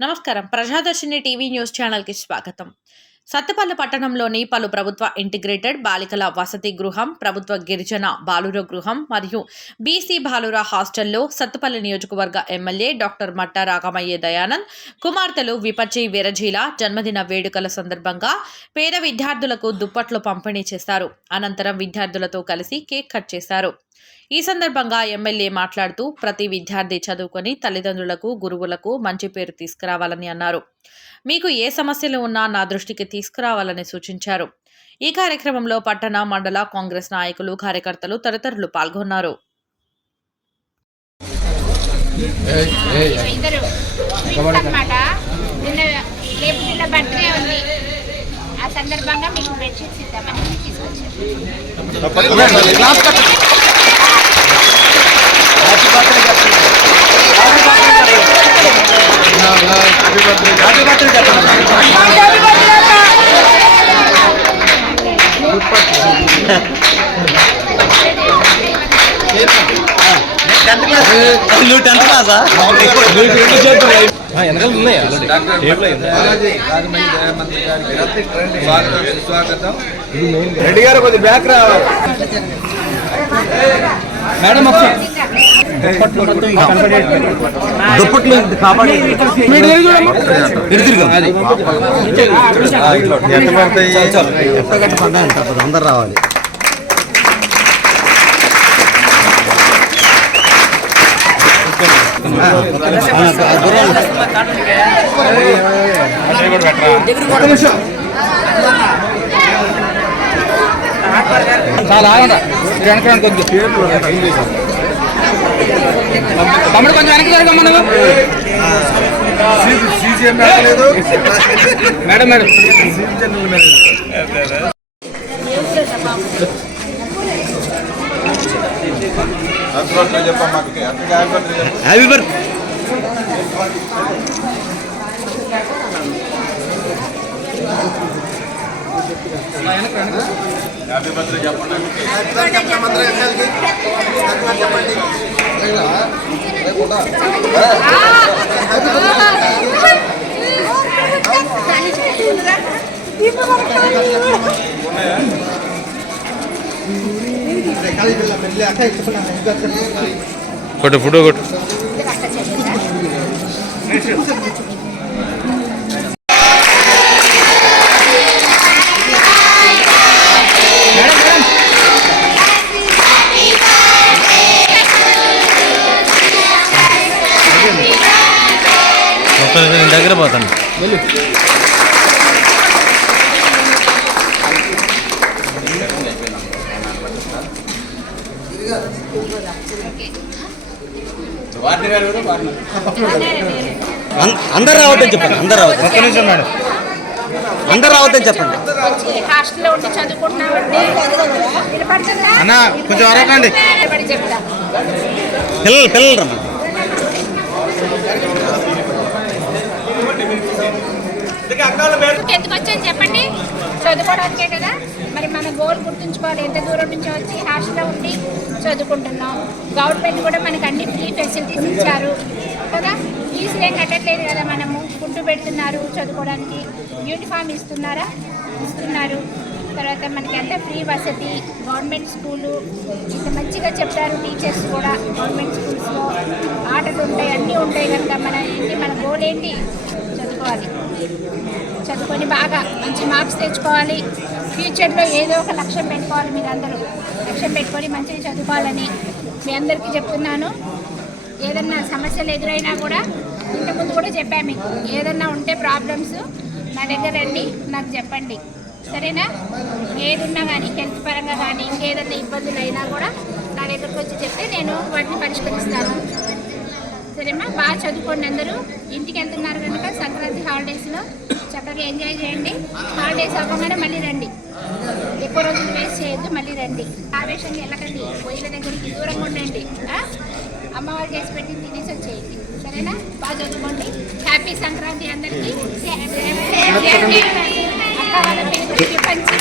నమస్కారం. ప్రజాదర్శిని TV news ఛానల్కి స్వాగతం. సత్తపల్లి పట్టణంలోని పలు ప్రభుత్వ ఇంటిగ్రేటెడ్ బాలికల వసతి గృహం ప్రభుత్వ గిరిజన బాలుర గృహం మరియు బీసీ బాలుర హాస్టల్లో సత్తపల్లి నియోజకవర్గ ఎమ్మెల్యే డాక్టర్ మట్టా రాగమయ్య దయానంద్ కుమార్తెలు విపచి విరజీల జన్మదిన వేడుకల సందర్భంగా పేద విద్యార్థులకు దుప్పట్లు పంపిణీ చేశారు. అనంతరం విద్యార్థులతో కలిసి కేక్ కట్ చేశారు. ఈ సందర్భంగా ఎమ్మెల్యే మాట్లాడుతూ ప్రతి విద్యార్థి చదువుకొని తల్లిదండ్రులకు గురువులకు మంచి పేరు తీసుకురావాలని అన్నారు. మీకు ఏ సమస్యలు ఉన్నా నా దృష్టికి తీసుకురావాలని సూచించారు. ఈ కార్యక్రమంలో పట్టణ మండల కాంగ్రెస్ నాయకులు కార్యకర్తలు తదితరులు పాల్గొన్నారు. ఆ సందర్భంగా మీకు బెడ్షీట్స్ ఇద్దామని తీసుకొచ్చారు నువ్వు టెన్త్ క్లాసా వెనకాల ఉన్నాయా స్వాగతం రెడ్డి గారు కొద్ది బ్యాక్ రావాలి మేడం ఒకసారి దుప్పట్లు కాపాడి అందరు రావాలి చాలా ఆగండి. వెనక కొంచెం. తమ్ముడు కొంచెం వెనక్కి జరగమ్మా నువ్వు madam madam happy birth Thank you. Happy birthday చెప్పండి కొట్టు. ఫోటో కొట్టు దగ్గర పోతాను. అందరు రావద్దని చెప్పండి అందరు రావద్దు ఒక్క నిమిషం మేడం. అందరు రావద్దని చెప్పండి? అన్న, కొంచెం చెప్తా. పిల్లలు పిల్లలు రమ్మని. చదువుకోవడానికే కదా? మరి మన గోల్ గుర్తుంచుకోవాలి. ఎంత దూరం నుంచి వచ్చి హాస్టల్లో ఉండి చదువుకుంటున్నాం. గవర్నమెంట్ కూడా మనకు అన్ని ఫ్రీ ఫెసిలిటీస్ ఇచ్చారు. కదా? ఫీజులు ఏం కట్టట్లేదు కదా మనము? ఫుడ్ పెడుతున్నారు చదువుకోవడానికి. యూనిఫామ్ ఇస్తున్నారా? ఇస్తున్నారు. తర్వాత మనకి అంతా ఫ్రీ వసతి గవర్నమెంట్ స్కూలు ఇంత మంచిగా చెప్తారు టీచర్స్ కూడా. గవర్నమెంట్ స్కూల్స్లో ఆటలు ఉంటాయి అన్నీ ఉంటాయి కనుక మన ఏంటి? మన గోల్ ఏంటి? చదువుకోవాలి చదువుకొని బాగా మంచి మార్క్స్ తెచ్చుకోవాలి. ఫ్యూచర్లో ఏదో ఒక లక్ష్యం పెట్టుకోవాలి మీరు అందరూ లక్ష్యం పెట్టుకొని మంచిగా చదువుకోవాలని మీ అందరికీ చెప్తున్నాను. ఏదన్నా సమస్యలు ఎదురైనా కూడా ఇంతకుముందు కూడా చెప్పాను మీకు. ఏదన్నా ఉంటే ప్రాబ్లమ్స్ నా దగ్గర రండి నాకు చెప్పండి. సరేనా? ఏదున్నా కానీ హెల్త్ పరంగా కానీ ఇంకేదన్నా ఇబ్బందులు అయినా కూడా నా దగ్గరకు వచ్చి చెప్తే నేను వాటిని పరిష్కరిస్తాను. సరేమ్మా బాగా చదువుకోండి అందరూ ఇంటికి వెళ్తున్నారు కనుక సంక్రాంతి హాలిడేస్లో చక్కగా ఎంజాయ్ చేయండి హాలిడేస్ అవ్వగానే మళ్ళీ రండి ఎక్కువ రోజులు వేస్ట్ చేయొద్దు మళ్ళీ రండి ఆవేశంగా వెళ్ళకండి పొయ్యిల దగ్గరికి దూరంగా ఉండండి ఆ? అమ్మవారు చేసి పెట్టి తినేసి వచ్చేయండి సరేనా బాగా చదువుకోండి హ్యాపీ సంక్రాంతి అందరికీ అక్క వాళ్ళ పేరు పంచి